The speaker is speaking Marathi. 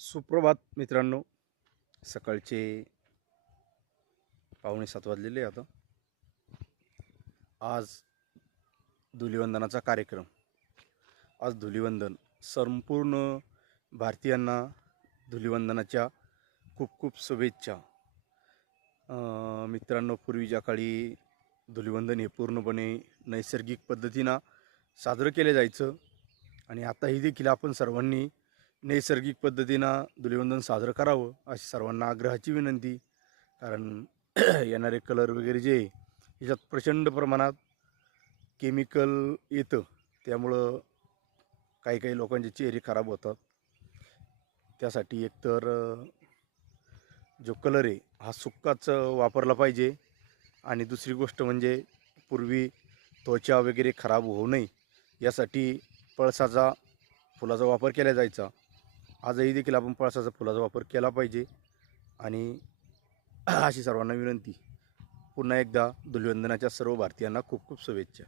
सुप्रभात मित्रांनो. सकाळचे 6:45 वाजलेले आता. आज धुलिवंदनाचा कार्यक्रम. आज धुलिवंदन. संपूर्ण भारतीयांना धुलिवंदनाच्या खूप खूप शुभेच्छा. मित्रांनो, पूर्वीच्या काळी धुलिवंदन हे पूर्णपणे नैसर्गिक पद्धतीनं साजरं केले जायचं आणि आताही देखील आपण सर्वांनी नैसर्गिक पद्धतीनं धुलिवंदन साजरं करावं अशी सर्वांना आग्रहाची विनंती. कारण येणारे कलर वगैरे जे याच्यात प्रचंड प्रमाणात केमिकल येतं, त्यामुळं काही काही लोकांचे चेहरे खराब होतात. त्यासाठी एकतर जो कलर आहे हा सुक्काच वापरला पाहिजे. आणि दुसरी गोष्ट म्हणजे पूर्वी त्वचा वगैरे खराब होऊ नये यासाठी पळसाचा फुलाचा वापर केला जायचा. आजही देखील आपण पळसाचा फुलाचा वापर केला पाहिजे. आणि अशी सर्वांना विनंती. पुन्हा एकदा धुलिवंदनाच्या सर्व भारतीयांना खूप खूप शुभेच्छा.